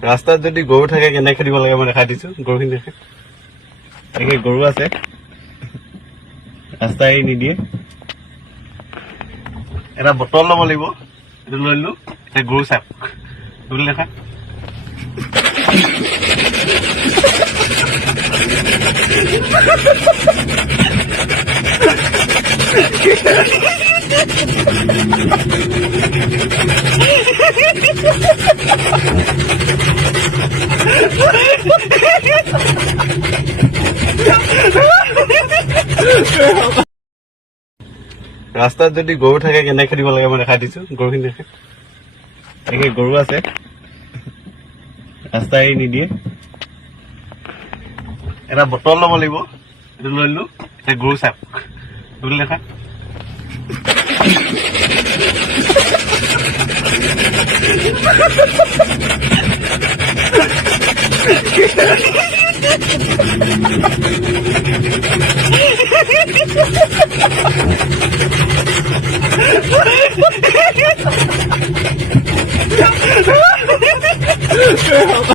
ৰাস্তাত যদি গৰু থাকে কেনে খেদিব লাগে মই দেখাই দিছো গৰুখিনি দেখে তাকে গৰু আছে ৰাস্তা এৰি নিদিয়ে এটা বটল ল'ব লাগিব এইটো লৈ ললো এতিয়া গৰু চাপ বুলি দেখা ৰাস্তাত যদি গৰু থাকে কেনে খেদিব লাগে মই দেখাই দিছো গৰুখিনি দেখে তাকে গৰু আছে ৰাস্তা এৰি নিদিয়ে এটা বটল ল'ব লাগিব এইটো লৈ ললো এতিয়া গৰু চাপ বুলি দেখা